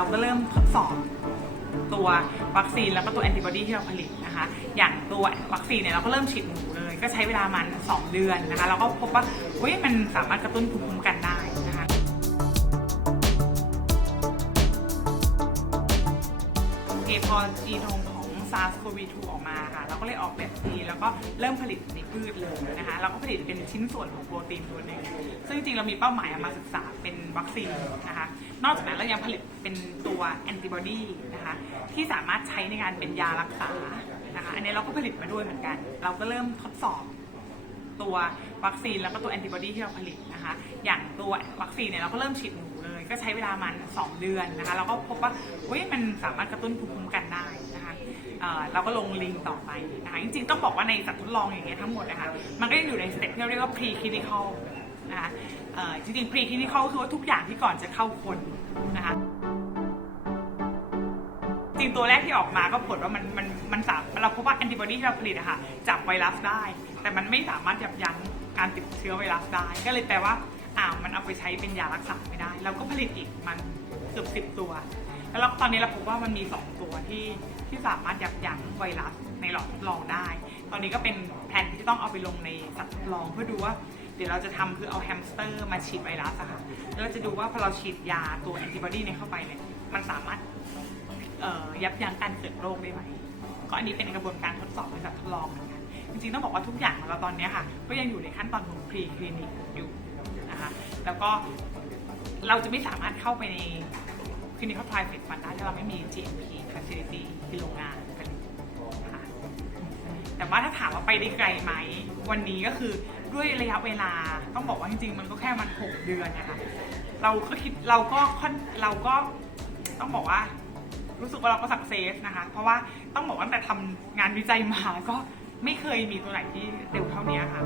ราก็เริ่มทดสอบตัววัคซีนแล้วก็ตัวแอนติบอดีที่เราผลิตนะคะ อย่างตัววัคซีนเนี่ยเราก็เริ่มฉีดหมูเลย ก็ใช้เวลามัน 2 เดือนนะคะแล้วก็พบว่าเฮ้ยมันสามารถกระตุ้นภูมิคุ้มกันได้นะคะโอเคพอจีโนมของ SARS-CoV-2 ออกมาค่ะ เราก็เลยออกแบบจีแล้วก็เริ่มผลิตในพืชเลยนะคะ เราก็ผลิตเป็นชิ้นส่วนของโปรตีนตัวหนึ่งซึ่งจริงๆเรามีเป้าหมายเอามาศึกษาเป็นวัคซีนนะคะ นอกจากนั้นเรายังผลิตเป็นตัวแอนติบอดีนะคะที่สามารถใช้ในการเป็นยารักษานะคะอันนี้เราก็ผลิตมาด้วยเหมือนกัน เราก็เริ่มทดสอบตัววัคซีนแล้วก็ตัวแอนติบอดีที่เราผลิตนะคะ อย่างตัววัคซีนเนี่ยเราก็เริ่มฉีดหมูเลย ก็ใช้เวลามัน 2 เดือนนะคะแล้วก็พบว่าเฮ้ยมันสามารถกระตุ้นภูมิคุ้มกันได้ เราก็ลงลิงก์ต่อไปนะคะจริงๆ ต้องบอกว่าในสัตว์ทดลองอย่างเงี้ยทั้งหมดนะคะมันก็ยังอยู่ในสเต็ปที่เราเรียกว่า pre clinical นะคะจริงๆ pre clinical คือว่าทุกอย่างที่ก่อนจะเข้าคนนะคะจริงตัวแรกที่ออกมาก็ผลว่ามันมันมันสามเราพบว่าแอนติบอดีที่เราผลิตอะค่ะจับไวรัสได้ แต่มันไม่สามารถยับยั้งการติดเชื้อไวรัสได้ ก็เลยแปลว่าอ้าวมันเอาไปใช้เป็นยารักษาไม่ได้ เราก็ผลิตอีกมันเกือบสิบตัว แล้วตอนนี้เราพบว่ามันมี 2 ตัวที่ที่สามารถยับยั้งไวรัสในหลอดทดลองได้ ตอนนี้ก็เป็นแผนที่ต้องเอาไปลงในสัตว์ทดลองเพื่อดูว่าเดี๋ยวเราจะทำคือเอาแฮมสเตอร์มาฉีดไวรัสอะค่ะแล้วเราจะดูว่าพอเราฉีดยาตัวแอนติบอดีเนี่ยเข้าไปเนี่ยมันสามารถยับยั้งการเกิดโรคได้ไหมก็อันนี้เป็นกระบวนการทดสอบในสัตว์ทดลองเหมือนกันจริงๆต้องบอกว่าทุกอย่างของเราตอนนี้ค่ะ ก็ยังอยู่ในขั้นตอนของ pre clinic อยู่นะคะแล้วก็เราจะไม่สามารถเข้าไปใน clinical trial phase 1ได้ถ้าเราไม่มี GMP facility ที่โรงงานผลิตนะคะแต่ว่าถ้าถามว่าไปได้ไกลไหม วันนี้ก็คือด้วยระยะเวลาต้องบอกว่าจริงๆ มันก็แค่มัน 6 เดือนนะคะเราก็คิดเราก็ค่อนเราก็ต้องบอกว่ารู้สึกว่าเราก็สักเซสนะคะ เพราะว่าต้องบอกว่าตั้งแต่ทำงานวิจัยมาก็ไม่เคยมีตัวไหนที่เร็วเท่านี้ค่ะ